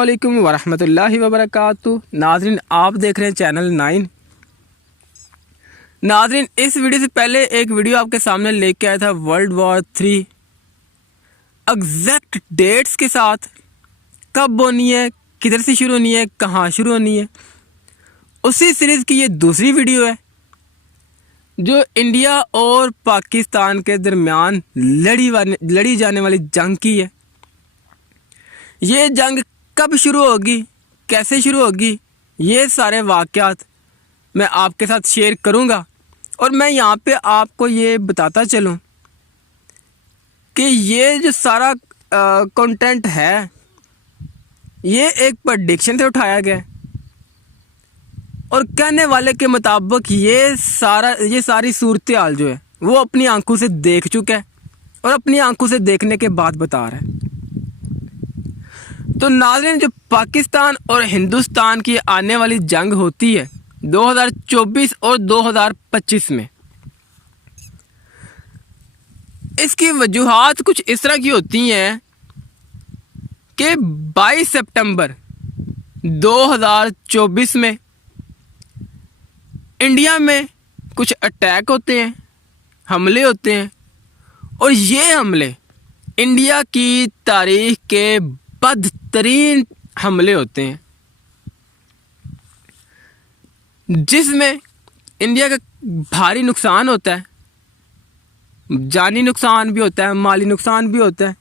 अस्सलामुअलैकुम वरहमतुल्लाहि वबरकातुहू। नाज़रीन, आप देख रहे हैं चैनल 9। नाज़रीन, इस वीडियो से पहले एक वीडियो आपके सामने लेके आया था वर्ल्ड वॉर 3 एग्जैक्ट डेट्स के साथ, कब होनी है, किधर से शुरू होनी है, कहाँ शुरू होनी है। उसी सीरीज़ की ये दूसरी वीडियो है जो इंडिया और पाकिस्तान के दरमियान लड़ी जाने वाली जंग की है। ये जंग कब शुरू होगी, कैसे शुरू होगी, ये सारे वाक़यात मैं आपके साथ शेयर करूंगा। और मैं यहाँ पे आपको ये बताता चलूँ कि ये जो सारा कंटेंट है ये एक प्रेडिक्शन से उठाया गया है और कहने वाले के मुताबिक ये सारी सूरत हाल जो है वो अपनी आंखों से देख चुका है और अपनी आंखों से देखने के बाद बता रहा है। तो नाज़रीन, जो पाकिस्तान और हिंदुस्तान की आने वाली जंग होती है 2024 और 2025 में, इसकी वजूहात कुछ इस तरह की होती हैं कि 22 सितंबर 2024 में इंडिया में कुछ अटैक होते हैं, हमले होते हैं, और ये हमले इंडिया की तारीख के बदतरीन हमले होते हैं जिसमें इंडिया का भारी नुकसान होता है, जानी नुकसान भी होता है, माली नुकसान भी होता है।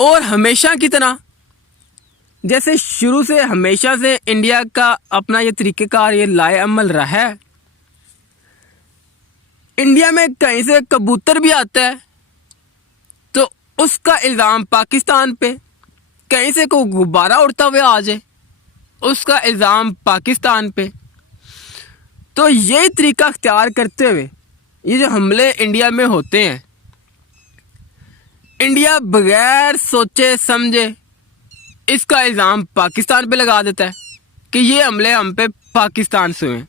और हमेशा की तरह जैसे शुरू से हमेशा से इंडिया का अपना ये तरीक़ेकार ये लाए अमल रहा है, इंडिया में कहीं से कबूतर भी आता है तो उसका इल्ज़ाम पाकिस्तान पे, कहीं से कोई गुब्बारा उड़ता हुआ आ जाए उसका इल्ज़ाम पाकिस्तान पे। तो यही तरीका अख्तियार करते हुए ये जो हमले इंडिया में होते हैं, इंडिया बगैर सोचे समझे इसका इल्ज़ाम पाकिस्तान पे लगा देता है कि ये हमले हम पे पाकिस्तान से हुए।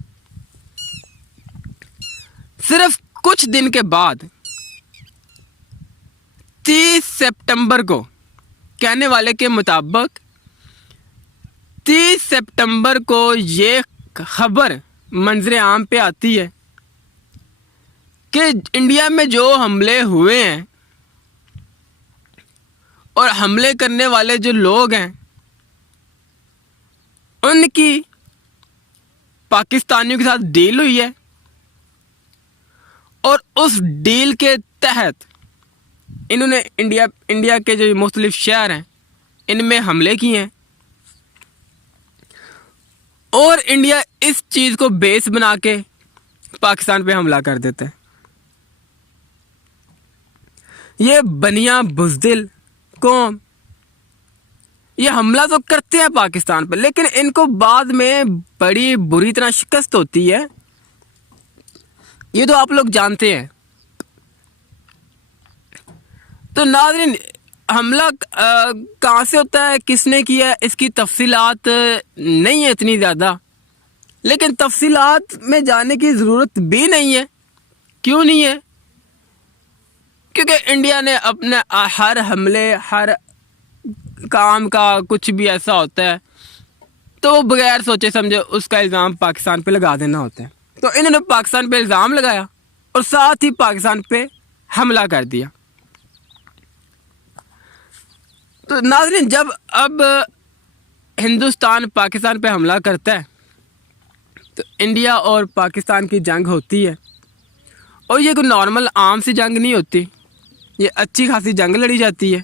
सिर्फ कुछ दिन के बाद 30 सितंबर को, कहने वाले के मुताबिक 30 सितंबर को ये खबर मंजर आम पे आती है कि इंडिया में जो हमले हुए हैं और हमले करने वाले जो लोग हैं उनकी पाकिस्तानियों के साथ डील हुई है और उस डील के तहत इन्होंने इंडिया के जो मुख्तलिफ शहर हैं इनमें हमले किए हैं और इंडिया इस चीज़ को बेस बना के पाकिस्तान पे हमला कर देता है। ये बनिया बुज़दिल कौम ये हमला तो करते हैं पाकिस्तान पर, लेकिन इनको बाद में बड़ी बुरी तरह शिकस्त होती है, ये तो आप लोग जानते हैं। तो नाज़रीन, हमला कहाँ से होता है, किसने किया है, इसकी तफसीलात नहीं है इतनी ज़्यादा, लेकिन तफसीलात में जाने की ज़रूरत भी नहीं है। क्यों नहीं है? क्योंकि इंडिया ने अपने हर हमले, हर काम का कुछ भी ऐसा होता है तो वो बगैर सोचे समझे उसका इल्ज़ाम पाकिस्तान पे लगा देना होता है। तो इन्होंने पाकिस्तान पे इल्ज़ाम लगाया और साथ ही पाकिस्तान पे हमला कर दिया। तो नाज़रीन, जब अब हिंदुस्तान पाकिस्तान पे हमला करता है तो इंडिया और पाकिस्तान की जंग होती है और ये कोई नॉर्मल आम सी जंग नहीं होती, ये अच्छी खासी जंग लड़ी जाती है।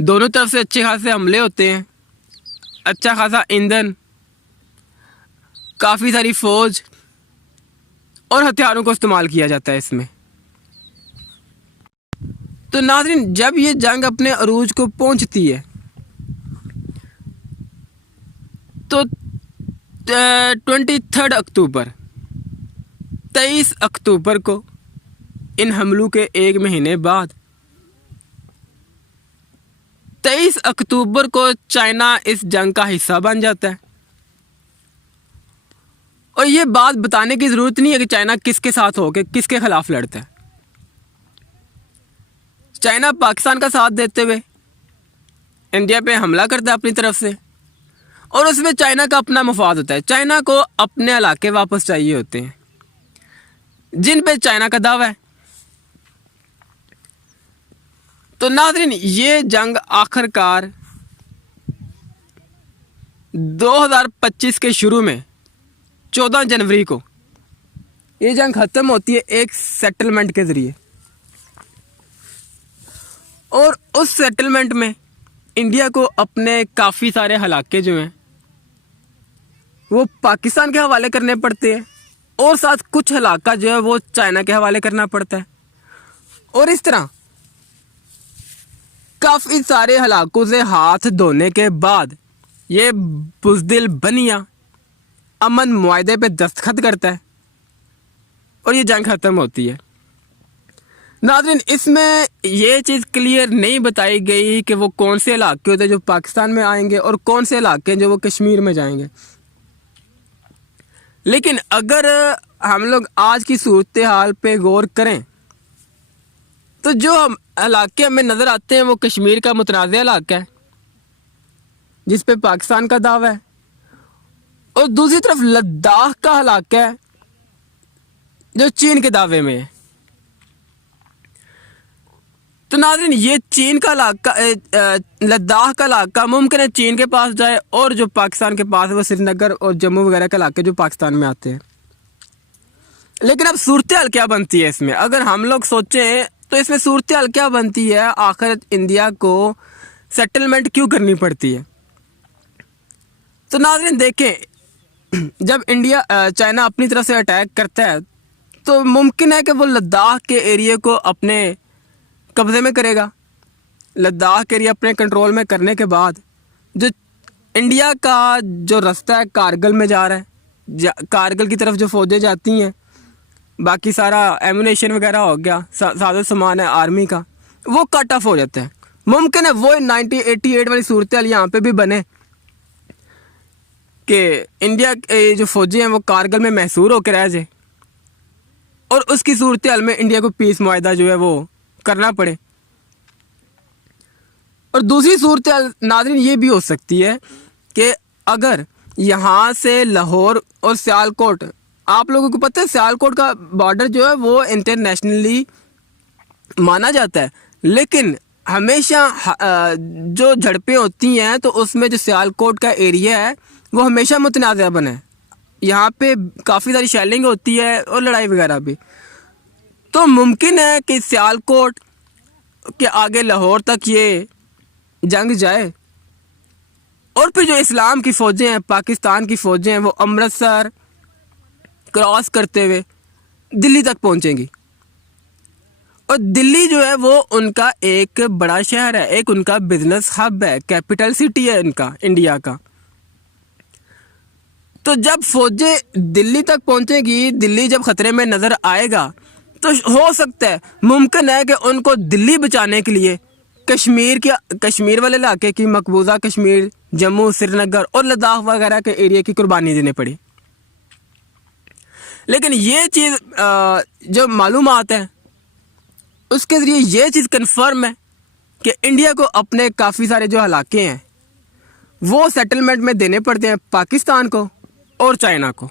दोनों तरफ से अच्छे खासे हमले होते हैं, अच्छा खासा ईंधन, काफ़ी सारी फौज और हथियारों को इस्तेमाल किया जाता है इसमें। तो नाज़रीन, जब ये जंग अपने अरूज को पहुंचती है तो 23 अक्टूबर को इन हमलों के एक महीने बाद 23 अक्टूबर को चाइना इस जंग का हिस्सा बन जाता है। और ये बात बताने की ज़रूरत नहीं है कि चाइना किसके साथ होकर किसके ख़िलाफ़ लड़ता है। चाइना पाकिस्तान का साथ देते हुए इंडिया पे हमला करता है अपनी तरफ से, और उसमें चाइना का अपना मफाद होता है। चाइना को अपने इलाके वापस चाहिए होते हैं जिन पे चाइना का दावा है। तो नाज़रीन, ये जंग आखिरकार 2025 के शुरू में 14 जनवरी को ये जंग ख़त्म होती है एक सेटलमेंट के ज़रिए, और उस सेटलमेंट में इंडिया को अपने काफ़ी सारे इलाके जो हैं वो पाकिस्तान के हवाले करने पड़ते हैं, और साथ कुछ इलाका जो है वो चाइना के हवाले करना पड़ता है। और इस तरह काफ़ी सारे इलाकों से हाथ धोने के बाद ये बुज़दिल बनिया अमन मुआहदे पे दस्तखत करता है और ये जंग ख़त्म होती है। नाज़रीन, इसमें ये चीज़ क्लियर नहीं बताई गई कि वो कौन से इलाके होते हैं जो पाकिस्तान में आएंगे और कौन से इलाके हैं जो वो कश्मीर में जाएंगे। लेकिन अगर हम लोग आज की सूरत हाल पे गौर करें तो जो हम इलाके हमें नज़र आते हैं वो कश्मीर का मुतनाज़ा इलाका है जिस पे पाकिस्तान का दावा है, और दूसरी तरफ लद्दाख का इलाका है जो चीन के दावे में है। तो नाज़रीन, ये चीन का इलाका, लद्दाख का इलाका मुमकिन है चीन के पास जाए, और जो पाकिस्तान के पास है वो श्रीनगर और जम्मू वगैरह के इलाके जो पाकिस्तान में आते हैं। लेकिन अब सूरत हाल क्या बनती है इसमें, अगर हम लोग सोचें तो इसमें सूरत हाल क्या बनती है, आखिर इंडिया को सेटलमेंट क्यों करनी पड़ती है। तो नाज़रीन देखें, जब चाइना अपनी तरफ से अटैक करता है तो मुमकिन है कि वो लद्दाख के एरिया को अपने कब्ज़े में करेगा। लद्दाख एरिया अपने कंट्रोल में करने के बाद जो इंडिया का जो रास्ता है कारगिल में जा रहा है, कारगिल की तरफ जो फ़ौजें जाती हैं, बाकी सारा एमुनेशन वगैरह हो गया, सारा सामान है आर्मी का, वो कट ऑफ हो जाता है। मुमकिन है वो 1988 वाली सूरत हाल यहाँ पे भी बने कि इंडिया के जो फ़ौजी हैं वो कारगिल में महसूर होकर रह जाए, और उसकी सूरत हाल में इंडिया को पीस मुआहदा जो है वो करना पड़े। और दूसरी सूरत हाल नाज़रीन ये भी हो सकती है कि अगर यहाँ से लाहौर और सियालकोट, आप लोगों को पता है सियालकोट का बॉर्डर जो है वो इंटरनेशनली माना जाता है, लेकिन हमेशा जो झड़पें होती हैं तो उसमें जो सियालकोट का एरिया है वो हमेशा मुतनाज़ा बना है। यहाँ पे काफ़ी सारी शेलिंग होती है और लड़ाई वगैरह भी। तो मुमकिन है कि सियालकोट के आगे लाहौर तक ये जंग जाए, और फिर जो इस्लाम की फ़ौजें हैं, पाकिस्तान की फ़ौजें हैं, वो अमृतसर क्रॉस करते हुए दिल्ली तक पहुंचेंगी। और दिल्ली जो है वो उनका एक बड़ा शहर है, एक उनका बिजनेस हब है, कैपिटल सिटी है उनका इंडिया का। तो जब फ़ौजें दिल्ली तक पहुंचेगी, दिल्ली जब ख़तरे में नज़र आएगा तो हो सकता है, मुमकिन है कि उनको दिल्ली बचाने के लिए कश्मीर वाले इलाके की, मकबूजा कश्मीर, जम्मू, श्रीनगर और लद्दाख वगैरह के एरिया की कुर्बानी देनी पड़ी। लेकिन ये चीज़ जो मालूमात है उसके ज़रिए ये चीज़ कन्फर्म है कि इंडिया को अपने काफ़ी सारे जो इलाके हैं वो सेटलमेंट में देने पड़ते हैं पाकिस्तान को और चाइना को।